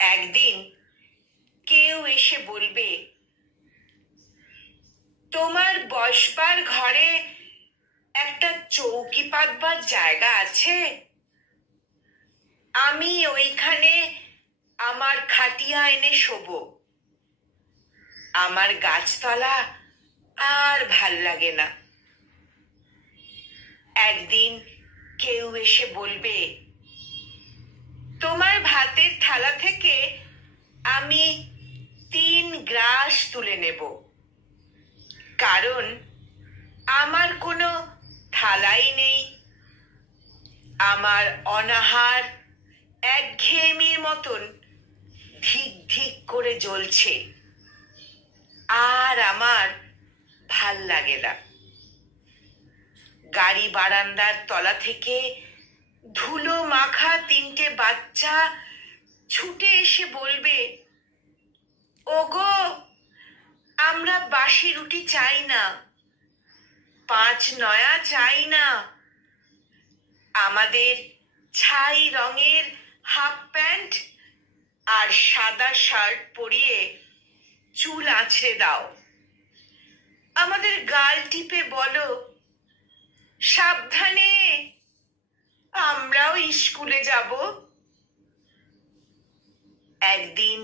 একদিন কেউ এসে বলবে, তোমার বসবার ঘরে একটা চৌকি পাতবার জায়গা আছে? আমি ওইখানে আমার খাটিয়া এনে শোবো। আমার গাছতলা আর ভাল লাগে না। একদিন কেউ এসে বলবে, তোমার ভাতের থালা থেকে আমি 3 গ্রাস তুলে নেব, কারণ আমার কোনো থালাই নেই। আমার অনাহার একঘেয়েমির মতন ধিক ধিক করে জ্বলছে, আর আমার ভাল লাগে না। গাড়ি বারান্দার তলা থেকে ধুলো মাখা 3টে বাচ্চা ছুটে এসে বলবে, ওগো, আমরা বাসি রুটি চাই না, 5 নয়া চাই না। আমাদের ছাই রঙের হাফ প্যান্ট আর সাদা শার্ট পরিয়ে চুল আঁচড়ে দাও। আমাদের গাল টিপে বলো, সাবধানে, আমরাও স্কুলে যাব। একদিন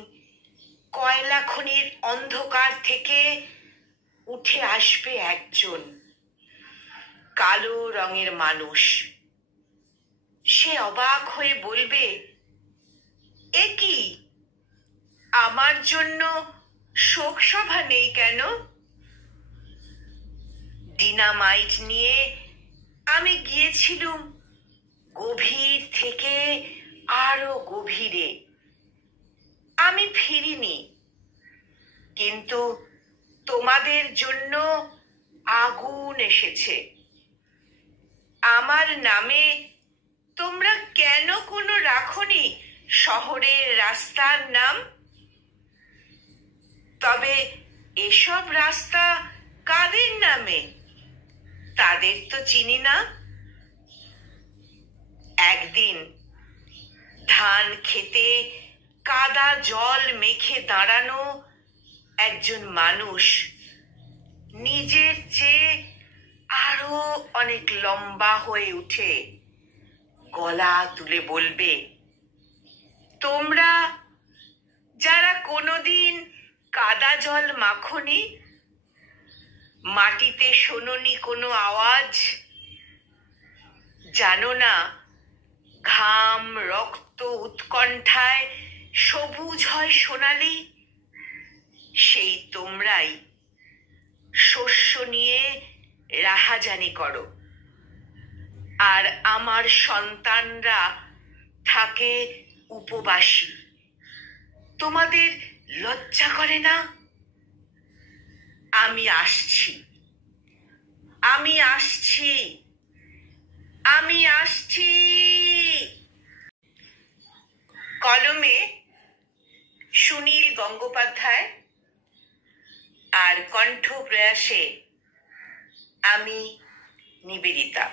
কয়লা খনির অন্ধকার থেকে উঠে আসবে একজন কালো রঙের মানুষ। সে অবাক হয়ে বলবে, এ কি, আমার জন্য শোক সভা নেই কেন? ডিনামাইট নিয়ে আমি গিয়েছিলুম গভীর থেকে আরো গভীরে। আমি ফিরিনি, কিন্তু তোমাদের জন্য আগুন এসেছে। আমার নামে তোমরা কেন কোনো রাখনি শহরের রাস্তার নাম? তবে এসব রাস্তা কাদের নামে, তাদের তো চিনি না। একদিন ধান খেতে কাদা জল মেখে দাঁড়ানো একজন মানুষ নিজের চেয়ে আরো অনেক লম্বা হয়ে উঠে গলা তুলে বলবে, তোমরা যারা কোনোদিন কাদা জল মাখনি, মাটিতে শোনোনি কোনো আওয়াজ, জানো না ঘাম রক্ত উৎকণ্ঠায় সবুজ হয় সোনালি, সেই তোমরাই শস্য নিয়ে রাহাজানি করো, আর আমার সন্তানরা থাকে উপবাসী। তোমাদের লজ্জা করে না? আমি আসছি, আমি আসছি, আমি আসছি। কলমে সুনীল গঙ্গোপাধ্যায়, আর কণ্ঠ প্রয়াসে আমি নিবেদিতা।